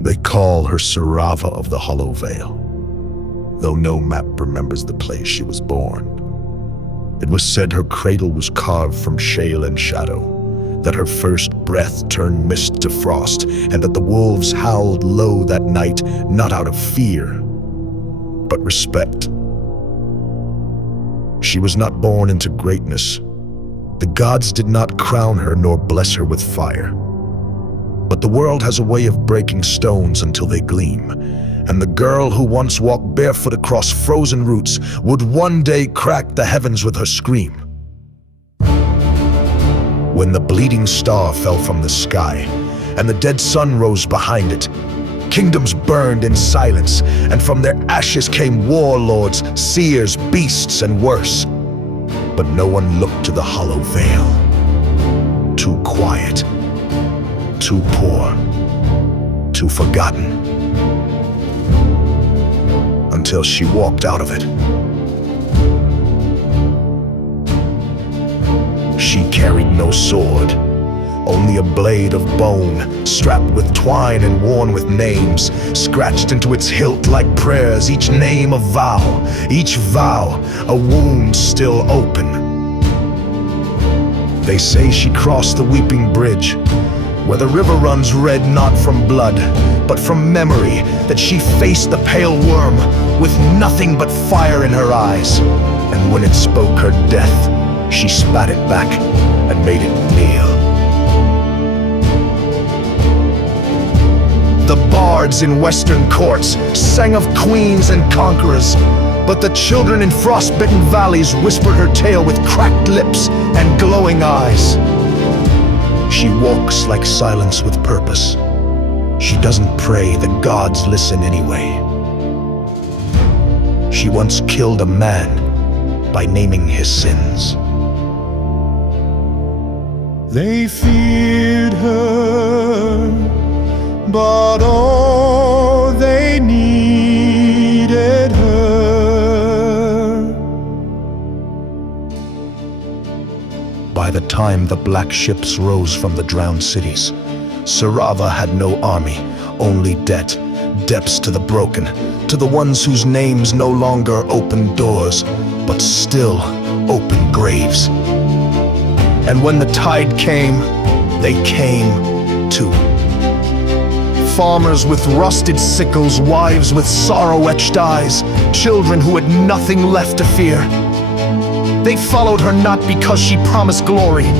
They call her Serava of the Hollow Vale, though no map remembers the place she was born. It was said her cradle was carved from shale and shadow, that her first breath turned mist to frost, and that the wolves howled low that night, not out of fear, but respect. She was not born into greatness. The gods did not crown her nor bless her with fire. But the world has a way of breaking stones until they gleam, and the girl who once walked barefoot across frozen roots would one day crack the heavens with her scream. When the bleeding star fell from the sky, and the dead sun rose behind it, kingdoms burned in silence, and from their ashes came warlords, seers, beasts, and worse. But no one looked to the Hollow Vale. Too quiet, too poor, too forgotten. Until she walked out of it. She carried no sword, only a blade of bone, strapped with twine and worn with names, scratched into its hilt like prayers, each name a vow, each vow a wound still open. They say she crossed the weeping bridge, where the river runs red not from blood, but from memory, that she faced the pale worm with nothing but fire in her eyes. And when it spoke her death, she spat it back and made it kneel. The bards in western courts sang of queens and conquerors, but the children in frost-bitten valleys whispered her tale with cracked lips and glowing eyes. She walks like silence with purpose. She doesn't pray, the gods listen anyway. She once killed a man by naming his sins. They feared her, but oh, they needed her. By the time the black ships rose from the drowned cities, Serava had no army, only debt, debts to the broken, to the ones whose names no longer open doors, but still open graves. And when the tide came, they came too. Farmers with rusted sickles, wives with sorrow-etched eyes, children who had nothing left to fear. They followed her not because she promised glory,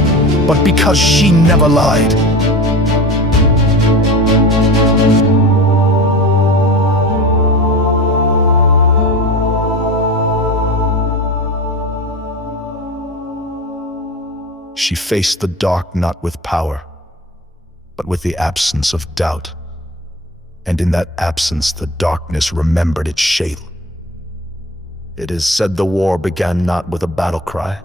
but because she never lied. She faced the dark not with power, but with the absence of doubt. And in that absence, the darkness remembered its shape. It is said the war began not with a battle cry,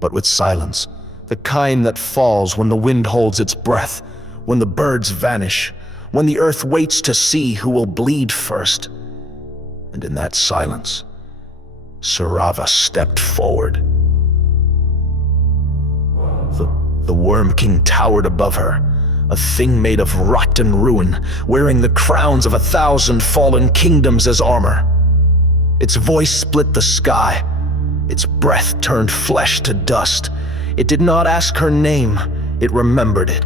but with silence, the kind that falls when the wind holds its breath, when the birds vanish, when the earth waits to see who will bleed first. And in that silence, Serava stepped forward. The Worm King towered above her, a thing made of rot and ruin, wearing the crowns of 1,000 fallen kingdoms as armor. Its voice split the sky. Its breath turned flesh to dust. It did not ask her name, it remembered it.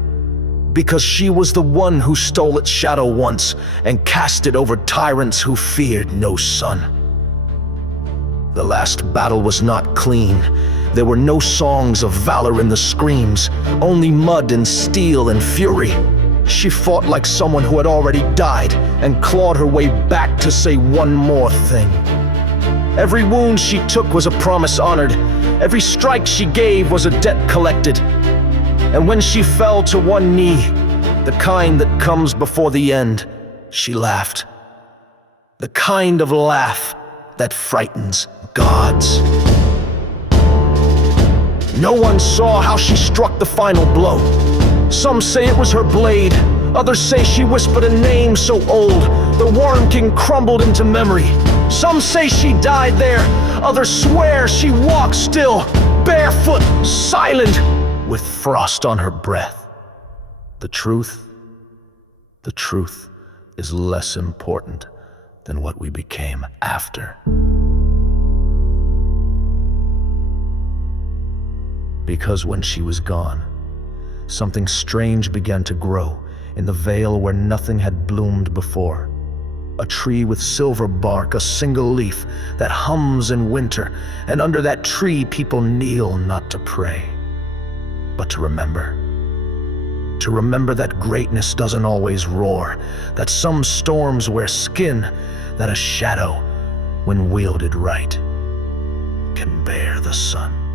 Because she was the one who stole its shadow once and cast it over tyrants who feared no sun. The last battle was not clean. There were no songs of valor in the screams, only mud and steel and fury. She fought like someone who had already died and clawed her way back to say one more thing. Every wound she took was a promise honored. Every strike she gave was a debt collected. And when she fell to one knee, the kind that comes before the end, she laughed. The kind of laugh that frightens gods. No one saw how she struck the final blow. Some say it was her blade, others say she whispered a name so old the Worm King crumbled into memory. Some say she died there, others swear she walked still, barefoot, silent, with frost on her breath. The truth is less important than what we became after. Because when she was gone, something strange began to grow in the vale where nothing had bloomed before. A tree with silver bark, a single leaf that hums in winter, and under that tree people kneel not to pray, but to remember. To remember that greatness doesn't always roar, that some storms wear skin, that a shadow, when wielded right, can bear the sun.